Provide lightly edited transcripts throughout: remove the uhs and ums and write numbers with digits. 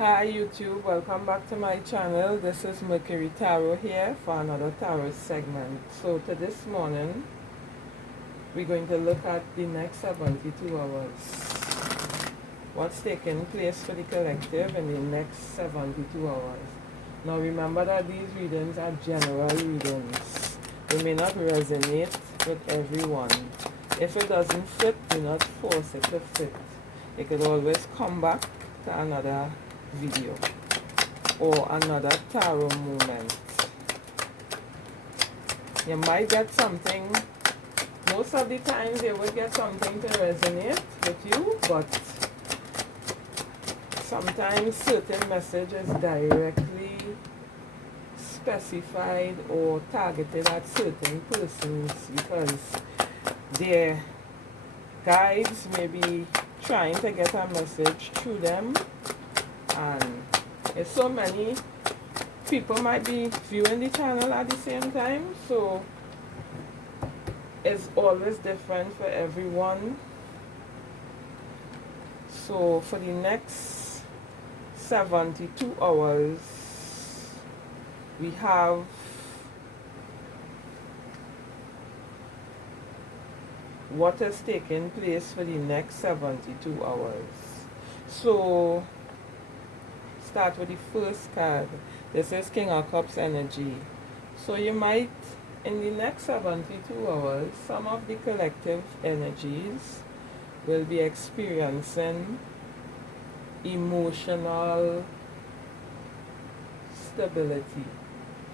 Hi YouTube, welcome back to my channel. This is Mercury Tarot here for another tarot segment. So to this morning, we're going to look at the next 72 hours. What's taking place for the collective in the next 72 hours. Now remember that these readings are general readings. They may not resonate with everyone. If it doesn't fit, do not force it to fit. You could always come back to another video or another tarot moment. You might get something, most of the times you will get something to resonate with you, but sometimes certain messages directly specified or targeted at certain persons because their guides may be trying to get a message through them, and if so many people might be viewing the channel at the same time, so it's always different for everyone. So for the next 72 hours we have what is taking place for the next 72 hours. So start with the first card. This is King of Cups energy. So you might, in the next 72 hours, some of the collective energies will be experiencing emotional stability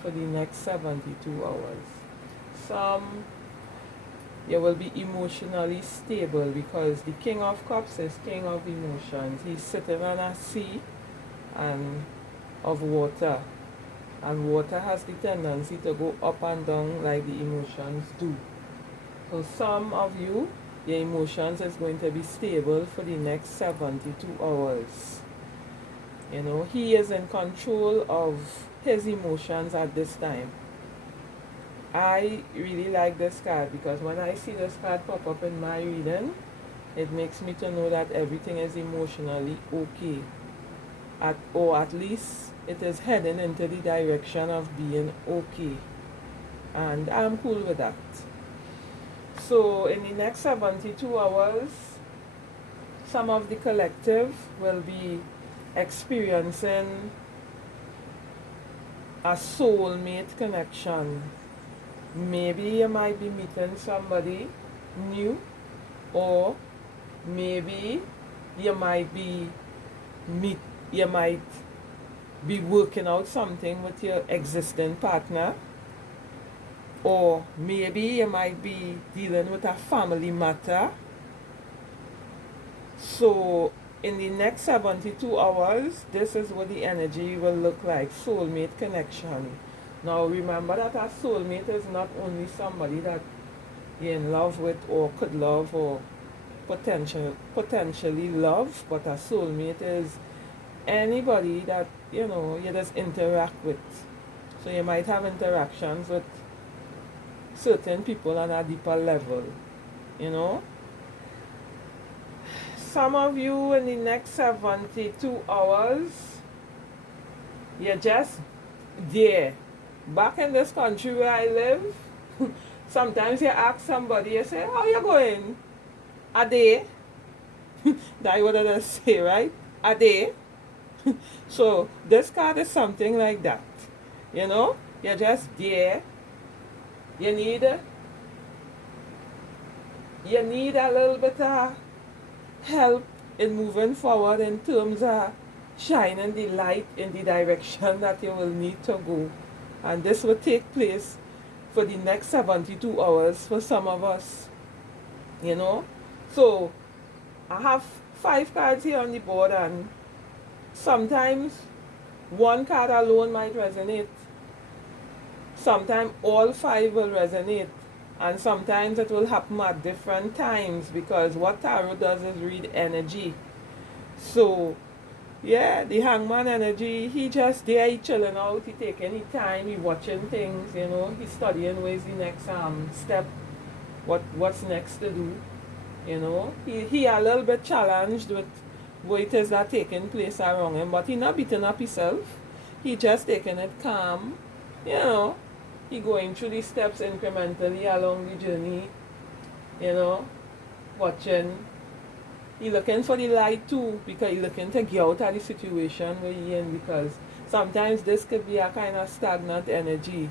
for the next 72 hours. Some you will be emotionally stable because the King of Cups is King of emotions. He's sitting on a sea and of water, and water has the tendency to go up and down like the emotions do. So some of you, your emotions is going to be stable for the next 72 hours. You know, he is in control of his emotions at this time. I really like this card because when I see this card pop up in my reading, it makes me to know that everything is emotionally okay. Or at least it is heading into the direction of being okay. And I'm cool with that. So in the next 72 hours, some of the collective will be experiencing a soulmate connection. Maybe you might be meeting somebody new, or maybe you might be working out something with your existing partner, or maybe you might be dealing with a family matter. So in the next 72 hours, this is what the energy will look like. Soulmate connection. Now remember that a soulmate is not only somebody that you're in love with or could love or potentially love, but a soulmate is anybody that you just interact with. So you might have interactions with certain people on a deeper level, you know. Some of you in the next 72 hours, you're just there. Back in this country where I live, sometimes you ask somebody, you say, how you going? A day? That's what I just say, right? A day? So this card is something like that. You know, you're just there. You need a little bit of help in moving forward in terms of shining the light in the direction that you will need to go. And this will take place for the next 72 hours for some of us, you know. So I have 5 cards here on the board, and sometimes one card alone might resonate. Sometimes all 5 will resonate, and sometimes it will happen at different times because what tarot does is read energy. So yeah, the hangman energy, he just there, he chilling out, he taking his time, he watching things, you know, he studying where's the next step, what's next to do, you know. He a little bit challenged with what it is that taking place around him, but he not beating up himself. He just taking it calm, you know. He going through these steps incrementally along the journey, you know, watching. He looking for the light too, because he looking to get out of the situation where he in, because sometimes this could be a kind of stagnant energy.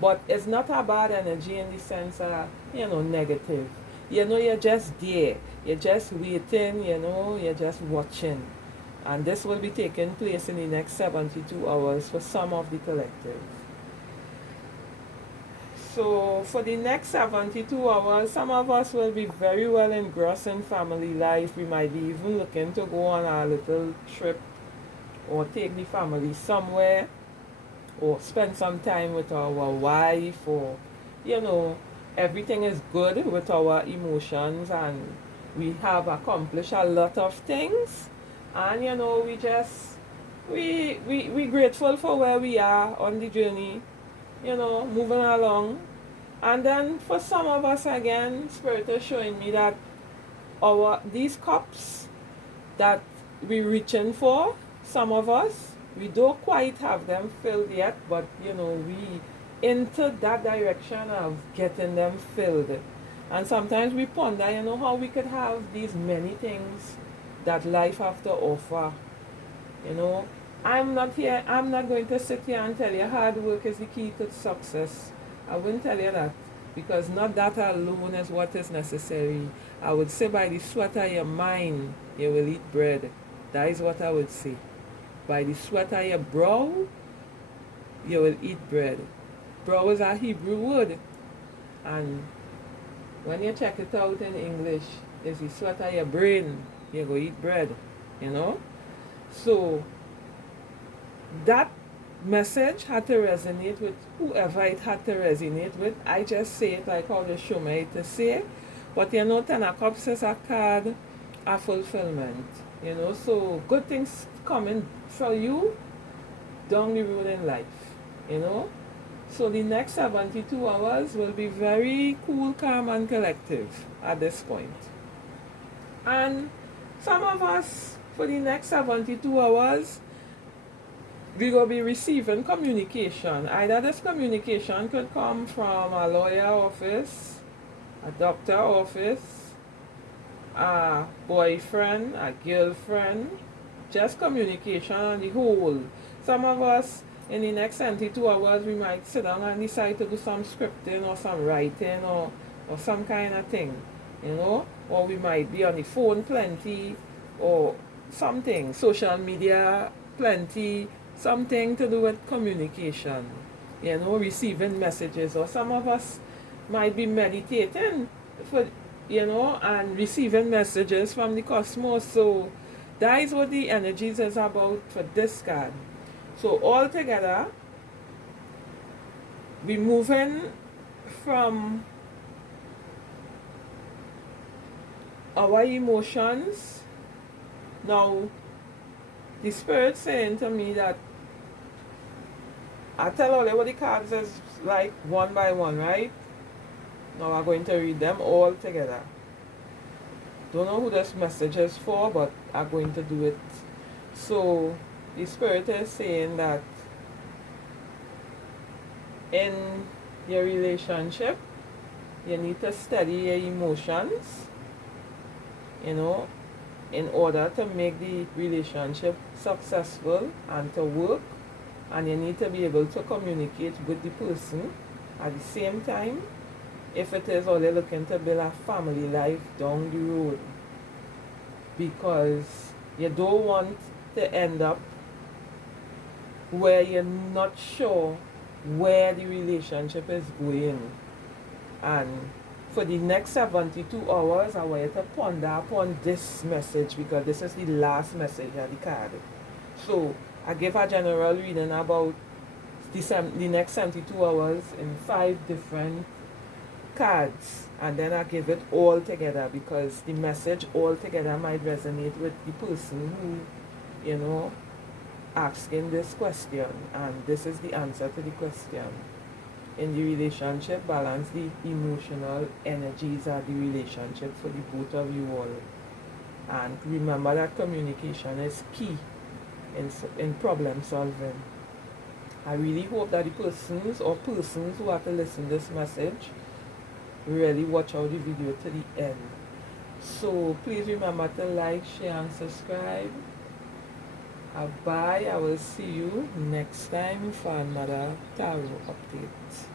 But it's not a bad energy in the sense of, negative. You're just there. You're just waiting, you're just watching. And this will be taking place in the next 72 hours for some of the collective. So for the next 72 hours, some of us will be very well engrossed in family life. We might be even looking to go on a little trip or take the family somewhere or spend some time with our wife, or everything is good with our emotions and we have accomplished a lot of things, and we grateful for where we are on the journey, moving along. And then for some of us, again, Spirit is showing me that these cups that we're reaching for, some of us, we don't quite have them filled yet, but we into that direction of getting them filled. And sometimes we ponder, how we could have these many things that life have to offer. I'm not going to sit here and tell you hard work is the key to success. I wouldn't tell you that, because not that alone is what is necessary. I would say by the sweat of your mind, you will eat bread. That is what I would say. By the sweat of your brow, you will eat bread. Brow is a Hebrew word. And when you check it out in English, it's the sweat of your brain, you go eat bread. So that message had to resonate with whoever it had to resonate with. I just say it like how the show me to say. But Ten of Cups is a card of fulfillment. So good things coming for you down the road in life. So the next 72 hours will be very cool, calm and collective at this point. And some of us, for the next 72 hours, we will be receiving communication. Either this communication could come from a lawyer office, a doctor office, a boyfriend, a girlfriend, just communication on the whole. Some of us, in the next 72 hours, we might sit down and decide to do some scripting or some writing or some kind of thing, or we might be on the phone plenty or something, social media plenty, something to do with communication, receiving messages. Or some of us might be meditating for, and receiving messages from the cosmos. So that is what the energies is about for this card. So all together, we're moving from our emotions. Now, the Spirit saying to me that I tell all what the cards is like one by one, right? Now I'm going to read them all together. Don't know who this message is for, but I'm going to do it. So the Spirit is saying that in your relationship, you need to steady your emotions, in order to make the relationship successful and to work. And you need to be able to communicate with the person at the same time, if it is only looking to build a family life down the road. Because you don't want to end up where you're not sure where the relationship is going. And for the next 72 hours, I want you to ponder upon this message, because this is the last message of the card. So I gave a general reading about the next 72 hours in 5 different cards, and then I give it all together, because the message all together might resonate with the person who, asking this question, and this is the answer to the question. In the relationship, balance the emotional energies of the relationship for the both of you all. And remember that communication is key in problem solving. I really hope that the persons who have to listen to this message really watch out the video to the end. So please remember to like, share and subscribe. Bye. I will see you next time for another tarot update.